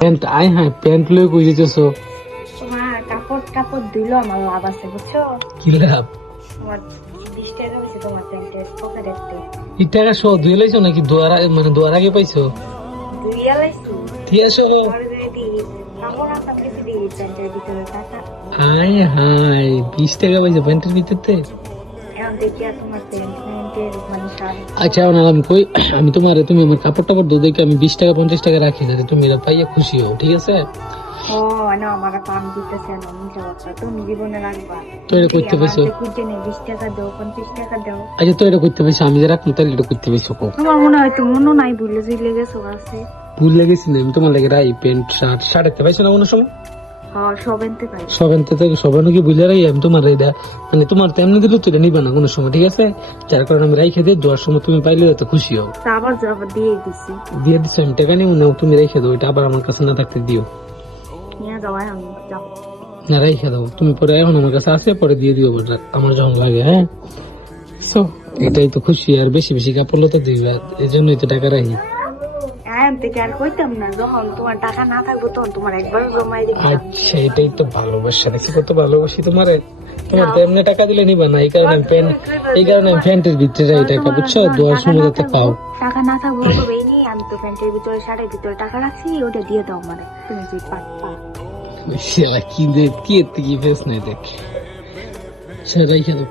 Pant আয় হ্যাঁ pant লয়ে কই যেতেছো? তোমার কাপড় কাপড় দিল আমার লাভ আছে বুঝছো। কি লাভ? তোমার 20 টাকা হয়েছে তোমার প্যান্টের পকেটেতে। এই টাকা সহ ধুয়ে লাইছো নাকি দোয়ার মানে দোয়ার আগে পাইছো? দুইয়া লাইছি ঠিক আছে। পরে দিই কাপড় আনতাম গেছি দিই প্যান্টের ভিতরে টাকা। হাই হাই 20 টাকা পাইছো প্যান্টের ভিতরতে? এখন দেখি আর তোমার প্যান্টের মানে শাড়ি। আচ্ছা এখন আমি কই আমি তুমি আমার কাপড় টাপড় দো দেখে আমি 20 টাকা 50 টাকা রাখি যাতে তুমি এটা পাইয়া খুশি হও, ঠিক আছে? ও না আমার পাম দিতেছে না মিঠা কথা তুমি জীবনে রাখবা। তো এটা করতে পাইছো? খুঁজে নেই 20 টাকা দাও 50 টাকা দাও। আচ্ছা তো এটা করতে পাইছো, আমি যে রাখলাম তাহলে এটা করতে পাইছো কো? তোমার মনে হয় তো মনে নাই ভুলে জুলে গেছো আছে। ভুল লেগেছি না আমি তোমার লাগে রাই প্যান্ট শার্ট এতে পাইছো না কোনো সময়? হ্যাঁ সব এনতে পাই। সবেনতে থেকে সবাই কি বুঝলে রাই আমি তোমার এটা মানে তোমার তেমনি দিলে তো এটা নিবা না কোনো সময়, ঠিক আছে? যার কারণে আমি রাইখে দিয়ে দেওয়ার সময় তুমি পাইলে তো খুশি হও। তা আবার যাবার দিয়ে দিছি দিয়ে দিচ্ছি আমি টাকা নিও নাও, তুমি রেখে দাও, এটা আবার আমার কাছে না থাকতে দিও নিয়ে যাওয়াই আমি যাও। না, রেখে দাও তুমি, পরে এখন আমার কাছে আছে পরে দিয়ে দিও আমার যখন লাগে। হ্যাঁ সো এটাই তো খুশি, আর বেশি বেশি কাপড় লতা দিবা এই জন্যই তো টাকা রাখি। আমি থেকে আর কইতাম না যখন তোমার টাকা না থাকবো তখন তোমার একবার জমাই দিবি। আচ্ছা এটাই তো ভালোবাসা, দেখছি কত ভালোবাসি তোমারে। তোমার তো এমনি টাকা দিলে নিবা না, এই কারণে আমি প্যান্টের ভিতরে যাই টাকা, বুঝছো? দোয়ার সময় যাতে পাও। টাকা না থাকবো তো বেইনি আমি তো প্যান্টের ভিতরে শাড়ির ভিতরে টাকা রাখছি ওটা দিয়ে দাও মানে তুমি যে পাঠা। কি ফেস নাই দেখ, রেখে দাও।